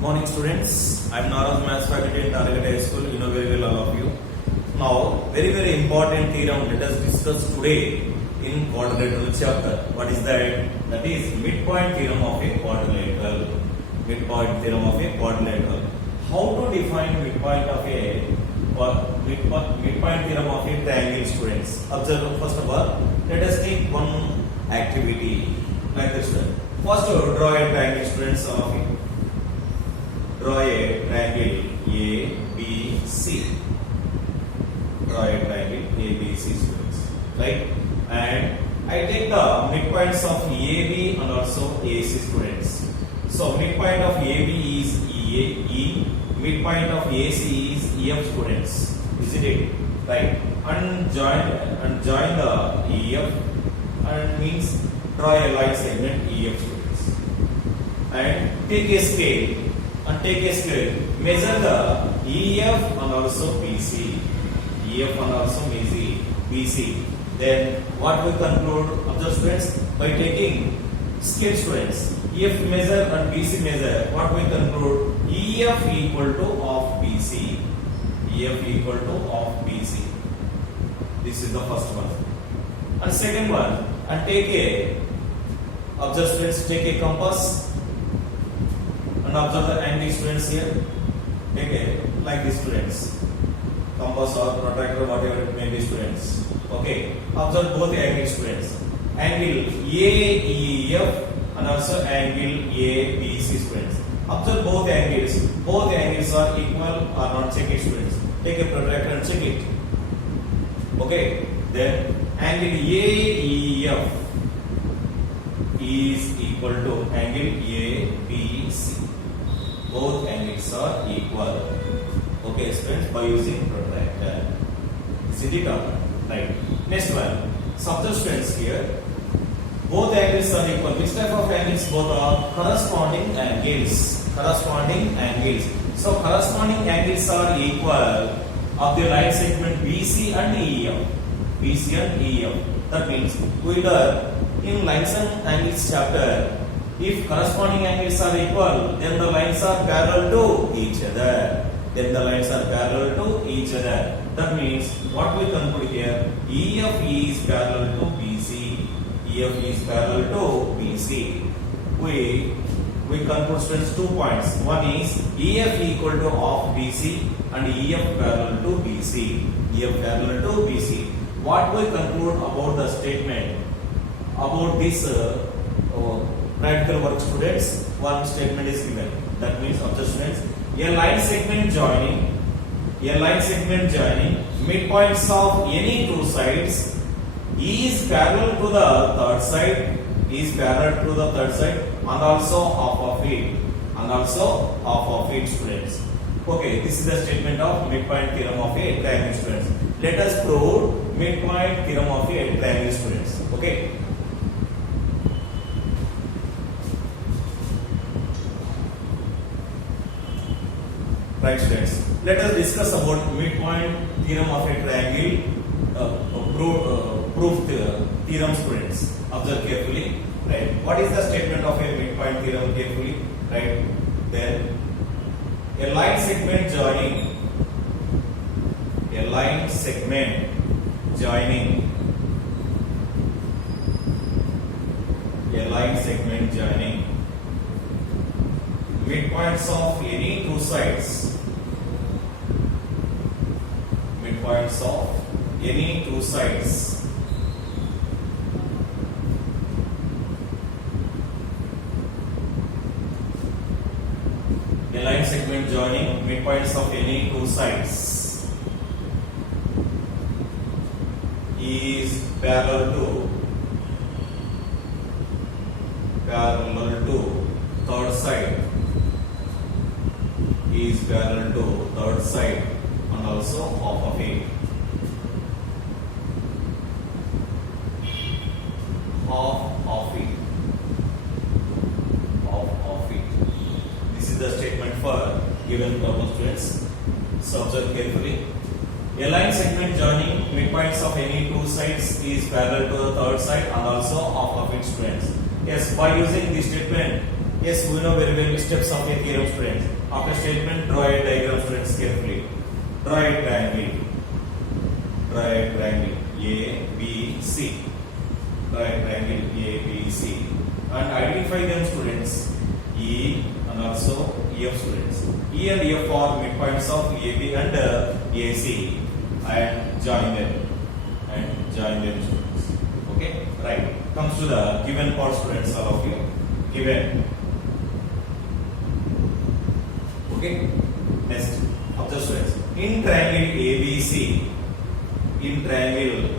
Morning students, I am Naraj Maths faculty in Target High School. You know very well all of you. Now, very important theorem let us discuss today in quadrilateral chapter. What is that? That is midpoint theorem of a quadrilateral. Midpoint theorem of a quadrilateral. How to define midpoint of a midpoint theorem of a triangle, students? Observe first of all. Let us take one activity like this. First, draw a triangle, students. All of you. Draw a triangle ABC. Draw a triangle ABC, students. Right? And I take the midpoints of AB and also AC, students. So midpoint of AB is E, midpoint of AC is EF, students. Isn't it? Right? And join the EF and means draw a line segment EF, students. And take a scale. Measure the EF and also BC. EF and also BC. Then what we conclude, observe students, by taking scale, students, EF measure and BC measure, what we conclude, EF equal to of BC. EF equal to of BC. This is the first one. And second one, and observe students, take a compass. And observe the angle, students, here. Take it like this, students. Compass or protractor, whatever it may be, students. Okay. Observe both angles, students. Angle AEF and also angle ABC, students. Observe both angles. Both angles are equal or not. Check it, students. Take a protractor and check it. Okay. Then angle AEF is equal to angle ABC. Both angles are equal. Okay, students, by using protractor. Is it right? Next one. Subject, students, here. Both angles are equal. Which type of angles? Both are corresponding angles. So corresponding angles are equal of the line segment BC and EF. That means we learn in lines and angles chapter. If corresponding angles are equal, then the lines are parallel to each other. That means what we conclude here, EF is parallel to BC. We conclude, students, 2 points. One is EF equal to of BC and EF parallel to BC. What we conclude about the statement about this practical work, students? One statement is given. That means, observe, students, a line segment joining midpoints of any two sides is parallel to the third side, and also half of it, students. Okay, this is the statement of midpoint theorem of a triangle, students. Let us prove midpoint theorem of a triangle, students. Okay. Right, students. Let us discuss about midpoint theorem of a triangle. Proof theorem, students. Observe carefully. Right. What is the statement of a midpoint theorem? Carefully. Right. Then a line segment joining midpoints of any two sides. A line segment joining midpoints of any two sides is parallel to third side, and also half of it. This is the statement for given problem, students. So observe carefully. A line segment joining midpoints of any two sides is parallel to the third side and also half of its, students. Yes, by using this statement, Yes, we know very well steps of a theorem, students. After statement, draw a diagram, students, carefully. Draw a triangle. Draw a triangle A, B, C. Draw a triangle A, B, C. And identify them, students. E and also EF, students. E and F are midpoints of AB and AC. And join them. Students. Okay, right. Comes to the given part, students, all of you. Given. Okay, next, observe, students. In triangle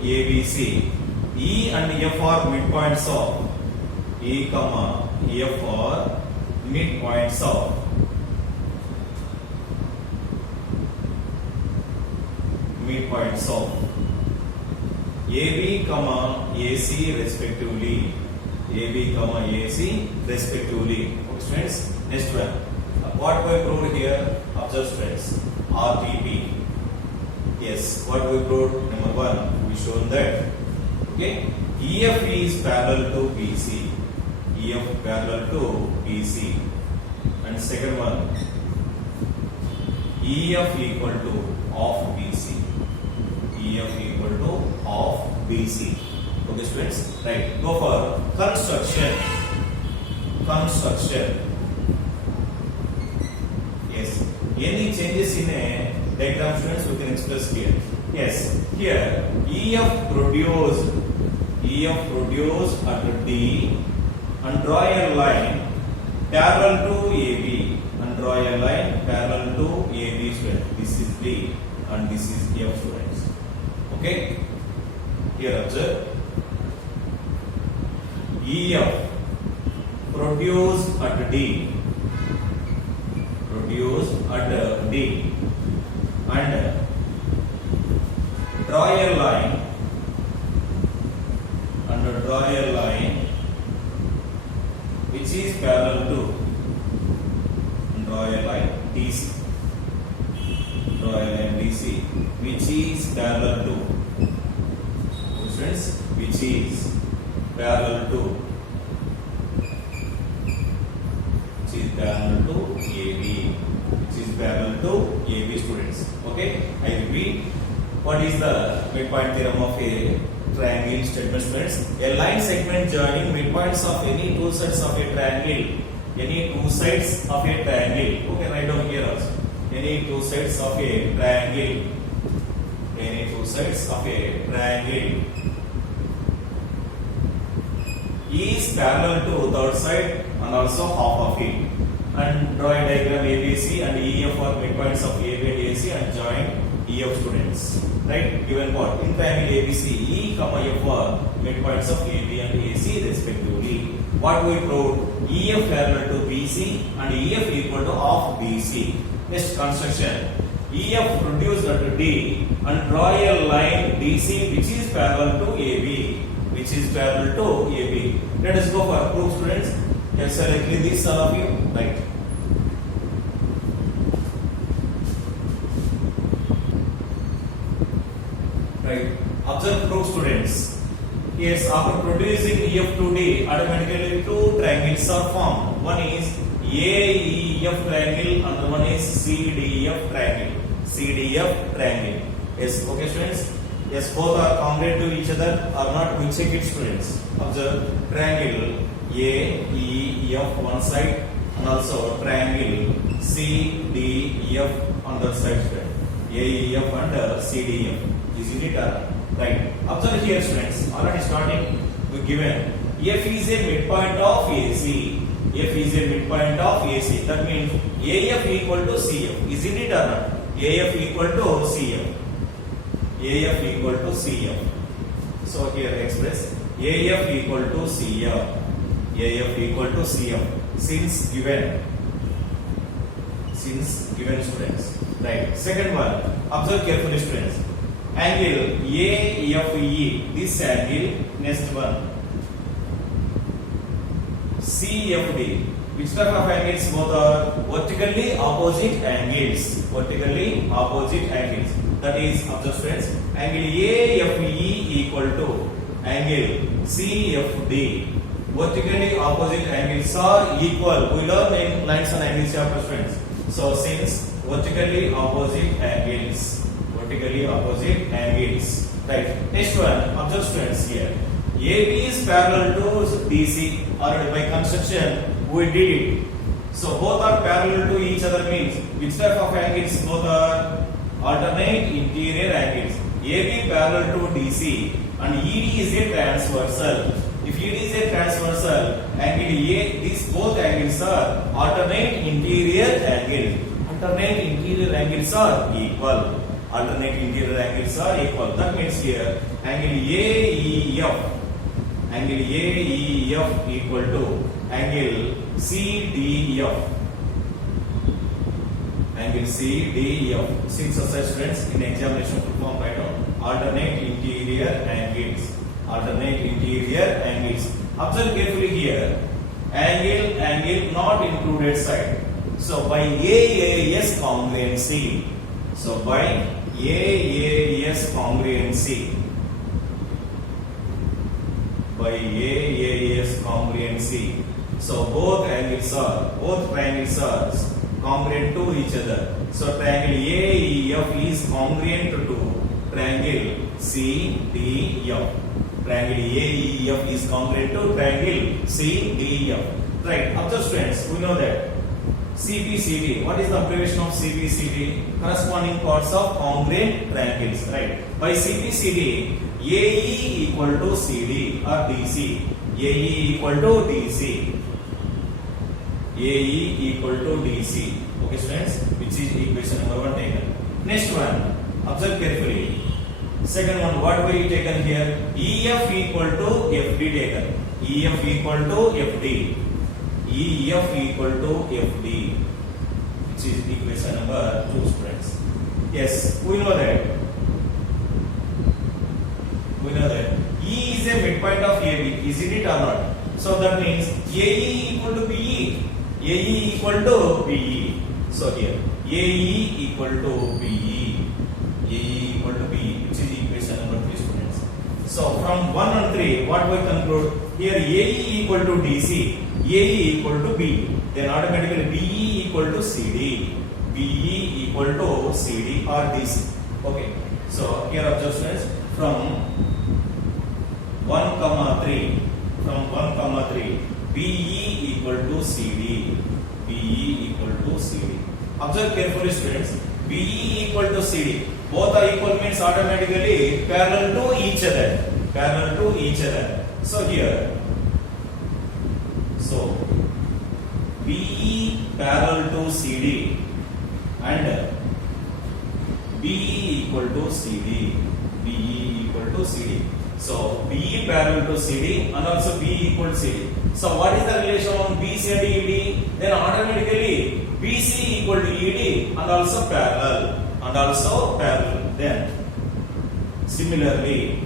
ABC, E and F are midpoints of E, comma F are midpoints of AB, comma AC respectively. AB, comma AC respectively. Okay, students. Next one. What we proved here? Observe, students. RTP. Yes. What we proved? Number one, we shown that. Okay. EF is parallel to BC. EF parallel to BC. And second one, EF equal to half BC. EF equal to half BC. Okay, students. Right. Go for construction. Yes. Any changes in a diagram, students, we can express here. Yes. Here, EF produced at D and draw a line parallel to AB. Students. This is D and this is F, students. Okay. Here observe. EF produced at D and draw a line which is parallel to DC. Which is parallel to, friends, which is parallel to AB. Which is parallel to AB, students. Okay, I repeat. What is the midpoint theorem of a triangle statement, students? A line segment joining midpoints of any two sides of a triangle. Okay, write down here also. Any two sides of a triangle. Is parallel to third side and also half of it. And draw a diagram ABC and EF are midpoints of AB and AC and join EF, students. Right? Given what? In triangle ABC, E, F are midpoints of AB and AC respectively. What we proved? EF parallel to BC and EF equal to half BC. Next, construction. EF produced at D and draw a line DC which is parallel to AB. Let us go for proof, students. Yes, directly this, all of you. Right. Observe proof, students. Yes, after producing EF to D, automatically two triangles are formed. One is AEF triangle, another one is CDF triangle. Yes, okay, students. Yes, both are congruent to each other or not. We check it, students. Observe triangle AEF one side and also triangle CDF on the side. AEF and CDF. Is it or right? Observe here, students. Already starting, we given F is a midpoint of AC. That means AF equal to CF. Isn't it or not? AF equal to CF. So here express AF equal to CF. Since given, students. Right. Second one. Observe carefully, students. Angle AFE. This angle. Next one. CFD. Which type of angles? Both are vertically opposite angles. That is, observe, friends. Angle AFE equal to angle CFD. vertically opposite angles are equal. We learn in lines and angles chapter, friends. So since vertically opposite angles, right? Next one, observe students here. AB is parallel to DC. Already by construction we did it. So both are parallel to each other means which type of angles? Both are alternate interior angles. AB parallel to DC and ED is a transversal. If ED is a transversal, angle A, these both angles are alternate interior angles. Alternate interior angles are equal. Alternate interior angles are equal. That means here angle AEF equal to angle CDF. Angle CDF. Since such students in examination to form right now. Alternate interior angles. Observe carefully here. Angle not included side. So by AAS congruency. So both triangles are congruent to each other. So triangle AEF is congruent to triangle CDF. Triangle AEF is congruent to triangle CDF. Right. Observe students, we know that CPCD. What is the abbreviation of CPCD? Corresponding parts of congruent triangles. Right. By CPCD, AE equal to CD or DC. AE equal to DC. Okay, students, which is equation number 1 taken. Next one, observe carefully. Second one, what we taken here? EF equal to FD taken. EF equal to FD. Which is equation number 2, students. Yes, we know that. E is a midpoint of AB. Isn't it or not? So that means AE equal to BE. So here AE equal to BE, which is equation number 3, students. So from 1 and 3, what we conclude? Here AE equal to DC, AE equal to B. Then automatically BE equal to CD, or DC. Okay. So here observe students, from 1, 3, BE equal to CD. Observe carefully, students. BE equal to CD. Both are equal means automatically parallel to each other. So here, BE parallel to CD and BE equal to CD. So BE parallel to CD and also BE equal to CD. So what is the relation on BC and ED? Then automatically BC equal to ED and also parallel. Then similarly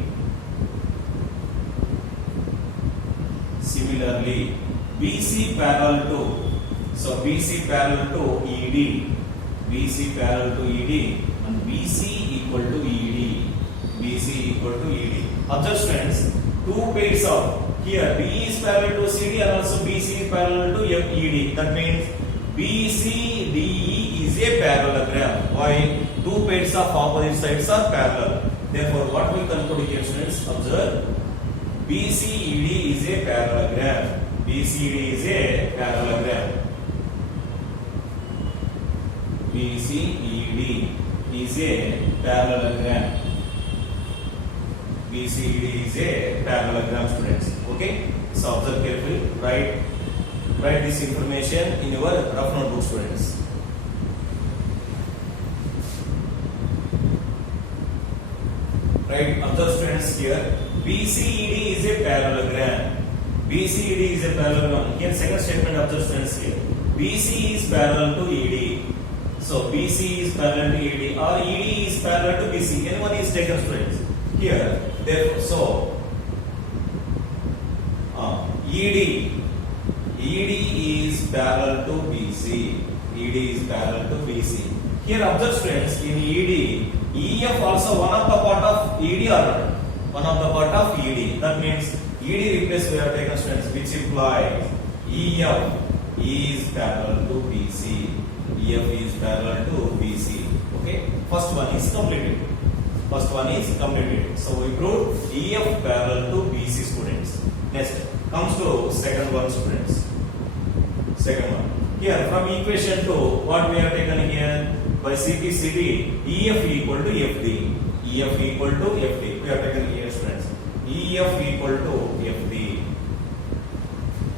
BC parallel to ED, and BC equal to ED. Observe students, two pairs of here BE is parallel to CD and also BC is parallel to ED. That means BCDE is a parallelogram. Why? Two pairs of opposite sides are parallel. Therefore, what we conclude here, students? Observe, BCED is a parallelogram. BCED is a parallelogram. BCED is a parallelogram. BCED is a parallelogram, students. Okay? So observe carefully. Write this information in your rough notebook, students. Right? Observe, students, here. BCED is a parallelogram. Here, second statement, observe, students, here. BC is parallel to ED. So BC is parallel to ED or ED is parallel to BC. Anyone is taken, students. Here, therefore, so ED is parallel to BC. Here, observe, students, in ED, EF also one of the part of ED or not? One of the part of ED. That means ED replace we have taken students, which implies EF is parallel to BC. EF is parallel to BC. Okay, first one is completed. First one is completed. So we proved EF parallel to BC students. Next comes to second one students. Second one. Here from equation 2, what we have taken here by CPCD, EF equal to FD. EF equal to FD. We have taken here students. EF equal to FD.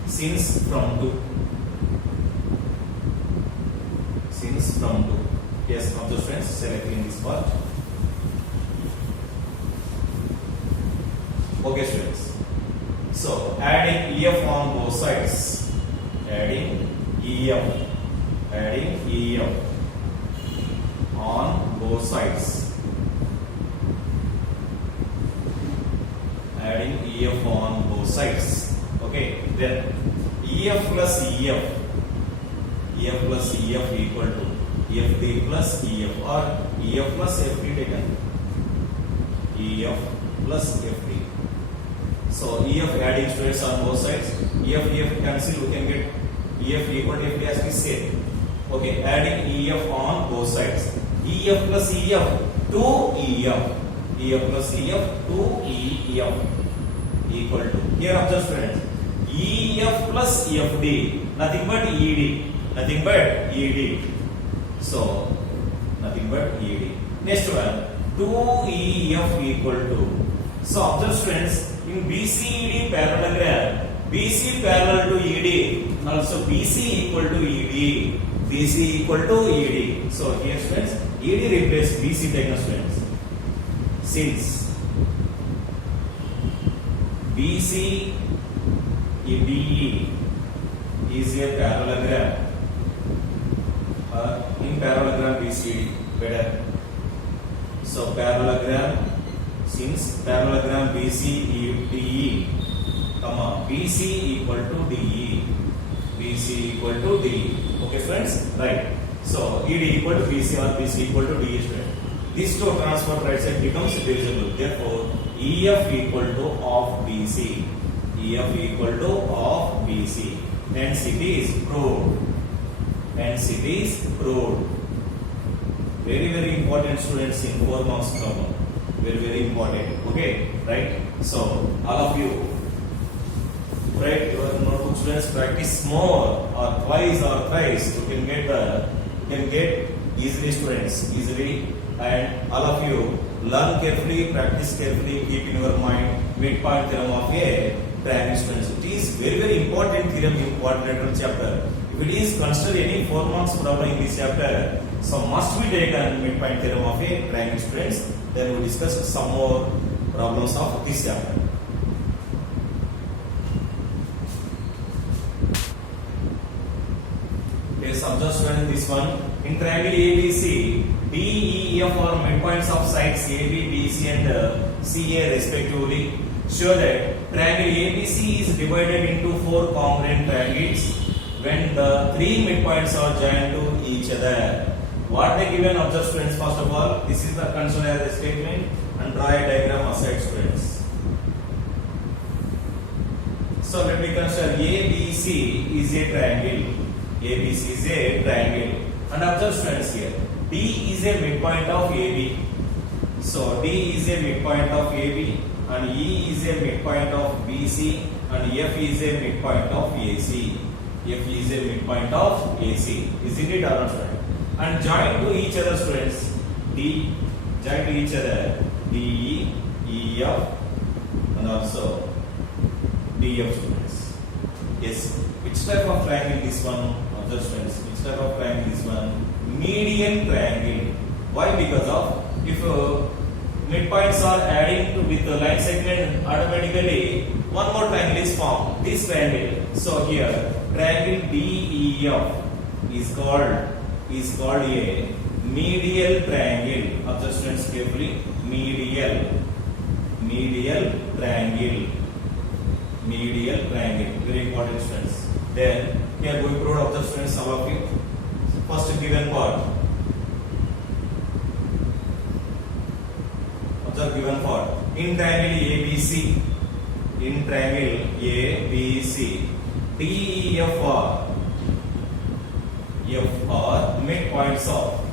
Since from 2. Since from 2. Yes, observe students, selecting this part. Okay students. So adding EF on both sides. Adding EF on both sides. Adding EF on both sides. Okay, then EF plus EF equal to FD plus EF or EF plus FD taken. EF plus FD. So EF adding students on both sides. EF cancel, we can get EF equal to FD as we said. Okay, adding EF on both sides. EF plus EF to EF. EF plus EF to EF equal to. Here observe students. EF plus FD, nothing but ED. Nothing but ED. So nothing but ED. Next one, 2EF equal to. So observe students, in BCED parallelogram, BC parallel to ED, also BC equal to ED. BC equal to ED. So here students, ED replace BC taken students. Since BC BE is a parallelogram, in parallelogram BCD better. So parallelogram, since parallelogram BC DE, BC equal to DE. BC equal to DE. Okay friends, right. So ED equal to BC or BC equal to DE student. This two transfer right side becomes divisible. Therefore EF equal to of BC. EF equal to of BC. Hence it is proved. Hence it is proved. Very very important students in 4 marks problem. Very important. Okay, right. So all of you write your notebook students, practice more or twice or thrice. You can get easily students easily, and all of you learn carefully, practice carefully, keep in your mind midpoint theorem of a triangle students. It is very important theorem in quadrilateral chapter. If it is consider any 4 marks problem in this chapter, so must be taken midpoint theorem of a triangle students. Then we discuss some more problems of this chapter. Yes, observe student this one. In triangle ABC, DEF are midpoints of sides AB, BC and CA respectively. Show that triangle ABC is divided into 4 congruent triangles when the 3 midpoints are joined to each other. What they given, observe students, first of all, this is the consider as a statement and draw a diagram aside students. So let me consider ABC is a triangle. ABC is a triangle. And observe students here, D is a midpoint of AB. So D is a midpoint of AB and E is a midpoint of BC and F is a midpoint of AC. F is a midpoint of AC. Isn't it or not students? And join to each other students. D join to each other. DE, EF and also DF students. Yes. Which type of triangle this one? Observe students. Which type of triangle this one? Median triangle. Why? Because of if midpoints are adding to with the line segment, automatically one more triangle is formed. This triangle. So here triangle DEF is called a medial triangle. Observe students carefully. Medial triangle. Very important students. Then here we prove, observe students, some of you. First given part. Observe given part. In triangle ABC in triangle ABC, DEF are midpoints of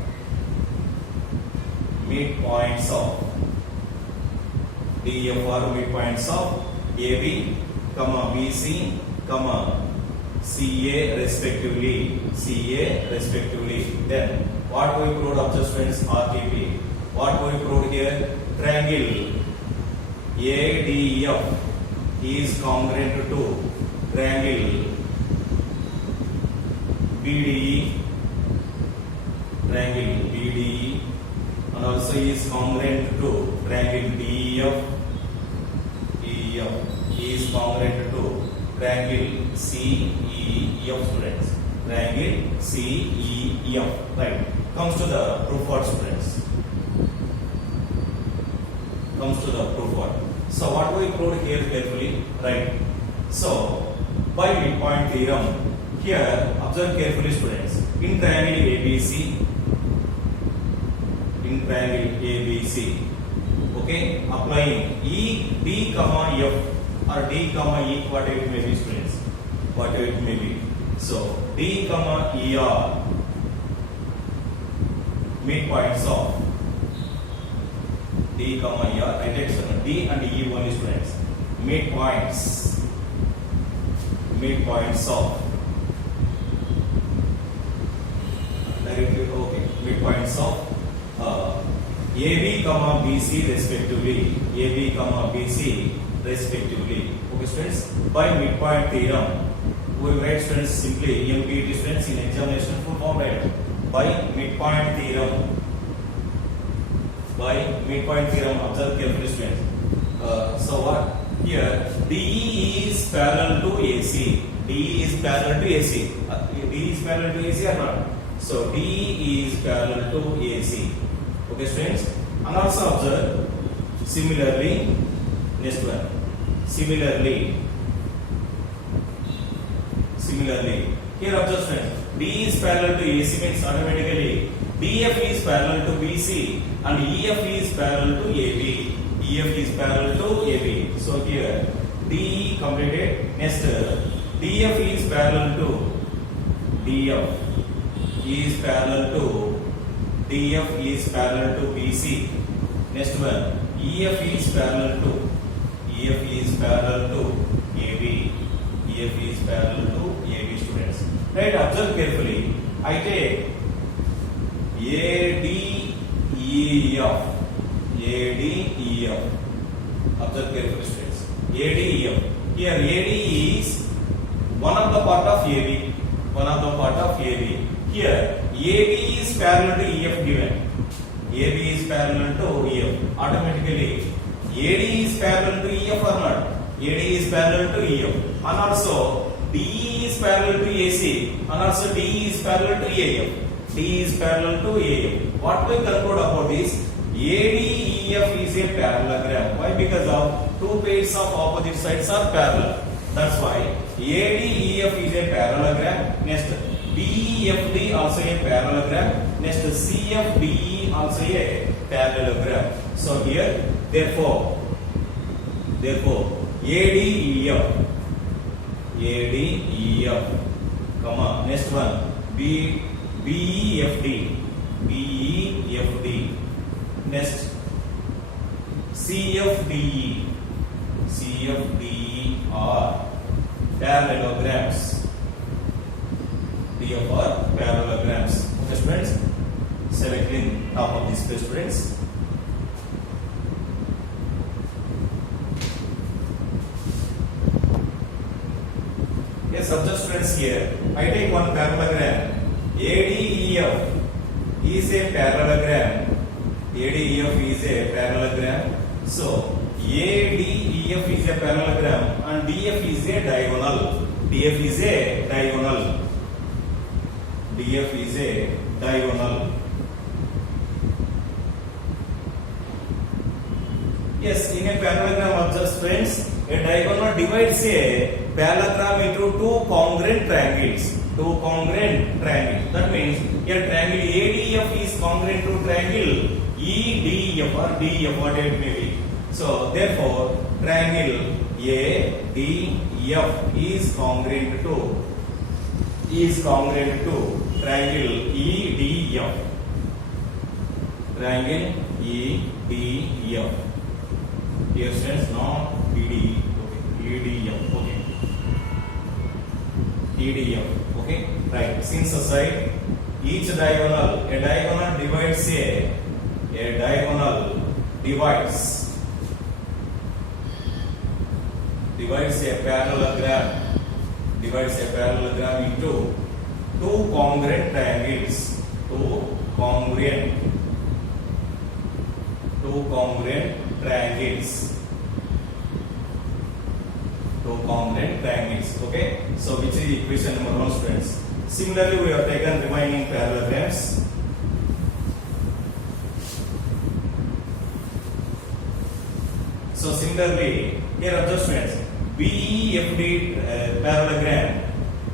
DEF are midpoints of AB, BC, CA respectively. Then what we proved, observe students, RTP. What we proved here? Triangle ADF is congruent to triangle BDE, and also is congruent to triangle DEF is congruent to triangle CEF, students. Triangle CEF, right? Comes to the proof what, students? So what we proved here carefully, right? So by midpoint theorem, here observe carefully, students. In triangle ABC, okay, applying E, D, comma F or D, comma E, whatever it may be, students, whatever it may be. So D, comma E are midpoints of D, comma E are, I take D and E only, students. Midpoints of directly, okay, midpoints of AB, comma BC respectively. Okay, students. By midpoint theorem, we write, students, simply MPT, students, in examination full form, right? By midpoint theorem, observe carefully, students. So what here? DE is parallel to AC. DE is parallel to AC. DE is parallel to AC or not? So DE is parallel to AC. Okay, students. And also observe similarly. Next one. Similarly. Here observe, students. DE is parallel to AC means automatically DF is parallel to BC and EF is parallel to AB. So here DE completed. Next, DF is parallel to BC. Next one, EF is parallel to AB. Students. Right, observe carefully. I take ADEF. Observe carefully, students. ADEF. Here AD is one of the part of AB. Here AB is parallel to EF given. Automatically AD is parallel to EF or not? AD is parallel to EF. And also DE is parallel to AC. And also DE is parallel to AF. What we conclude about this? ADEF is a parallelogram. Why? Because of two pairs of opposite sides are parallel. That's why ADEF is a parallelogram. Next, BEFD also a parallelogram. Next, CFDE also a parallelogram. So here, therefore, ADEF, comma. Next one, BEFD. Next, CFDE are parallelograms. DF are parallelograms. Okay, students, selecting top of this page, students. Yes, observe, students, here I take one parallelogram. ADEF is a parallelogram. So ADEF is a parallelogram and DF is a diagonal. Yes, in a parallelogram, observe, friends, a diagonal divides a parallelogram into two congruent triangles. That means a triangle ADF is congruent to triangle EDF or DF, whatever it may be. So therefore, triangle ADF is congruent to triangle EDF. Triangle EDF. Here stands not BD. Okay. EDF. Okay. EDF. Okay. Right. Since aside each diagonal, a diagonal divides a parallelogram into two congruent triangles. Two congruent triangles. Okay. So which is equation number 1, students? Similarly, we have taken remaining parallelograms. So similarly, here observe students, BEFD parallelogram.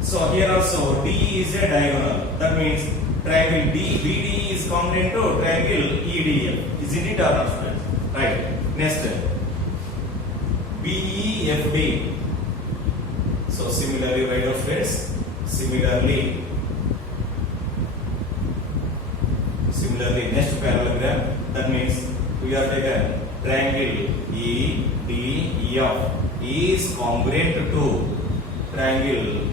So here also D is a diagonal. That means triangle BD is congruent to triangle EDF. Isn't it or not, students? Right. Next, BEFD. So similarly, write down students. Similarly, next parallelogram. That means we have taken triangle EDF is congruent to triangle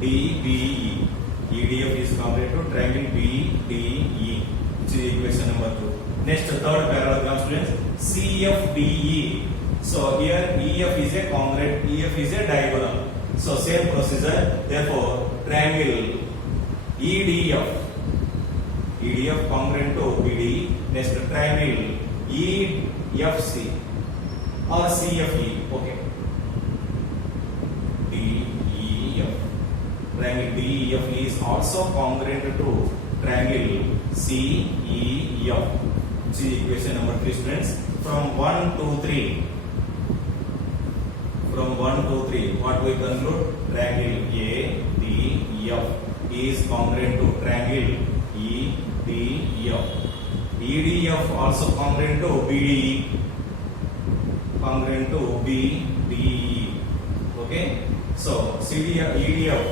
DBE. EDF is congruent to triangle BDE, which is equation number 2. Next, third parallelogram, students, CFDE. So here EF is a congruent, EF is a diagonal. So same procedure. Therefore, triangle EDF congruent to BD. Next, triangle EFC or CFE. Okay. DEF. Triangle DEF is also congruent to triangle CEF. Which is equation number 3, students. From 1 to 3. What we conclude? Triangle ADF is congruent to triangle EDF. EDF also congruent to BDE. Okay. So EDF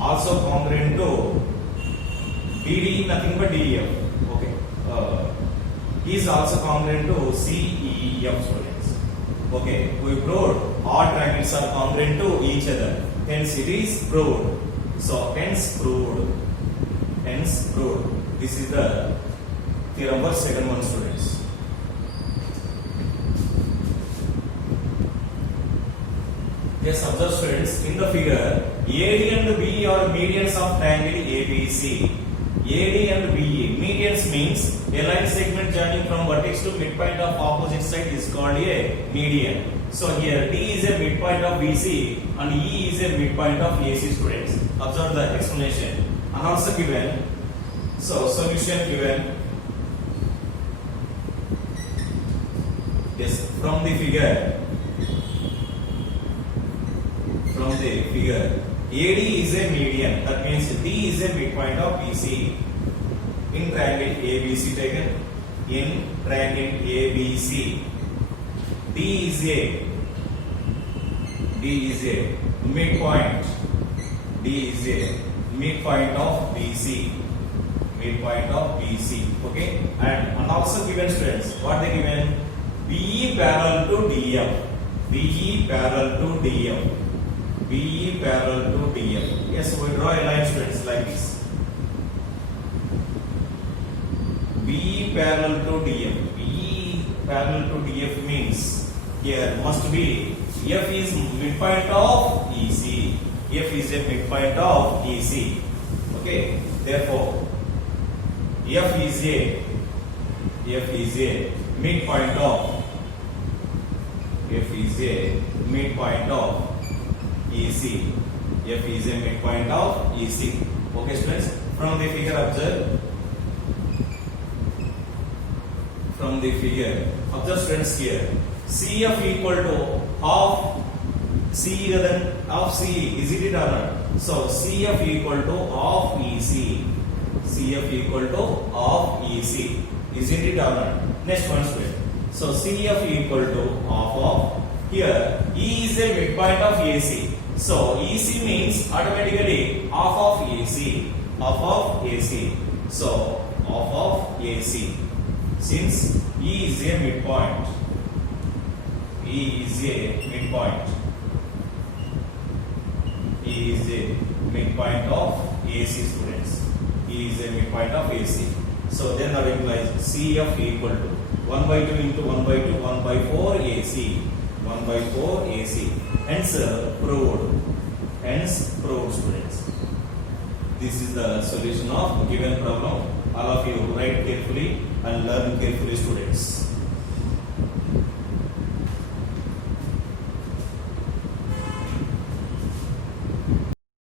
also congruent to BDE, nothing but DEF. Okay. Is also congruent to CEF, students. Okay. We proved all triangles are congruent to each other. Hence it is proved. So hence proved. This is the theorem for second one, students. Yes, observe students, in the figure, AD and BE are medians of triangle ABC. AD and BE, medians means a line segment joining from vertex to midpoint of opposite side is called a median. So here D is a midpoint of BC and E is a midpoint of AC, students. Observe the explanation. And also given. So solution given. Yes, from the figure, AD is a median. That means D is a midpoint of BC. In triangle ABC taken. In triangle ABC, D is a midpoint. D is a midpoint of BC. Okay. And also given, students, what they given? BE parallel to DF. BE parallel to DF. Yes, we draw a line, students, like this. BE parallel to DF. BE parallel to DF means here must be F is midpoint of EC. F is a midpoint of EC. Okay. Therefore, F is a midpoint of EC. F is a midpoint of EC. Okay, students. From the figure, observe. Observe, students, here. CF equal to half C than half C. Is it or not? So CF equal to half EC. CF equal to half EC. Isn't it or not? Next one, student. So CF equal to half of Here E is a midpoint of AC. So EC means automatically half of AC. Half of AC. So half of AC. Since E is a midpoint. E is a midpoint. E is a midpoint of AC, students. E is a midpoint of AC. So then that implies CF equal to 1 by 2 into 1 by 2, 1 by 4 AC. 1 by 4 AC. Hence proved. Hence proved, students. This is the solution of given problem. All of you write carefully and learn carefully, students.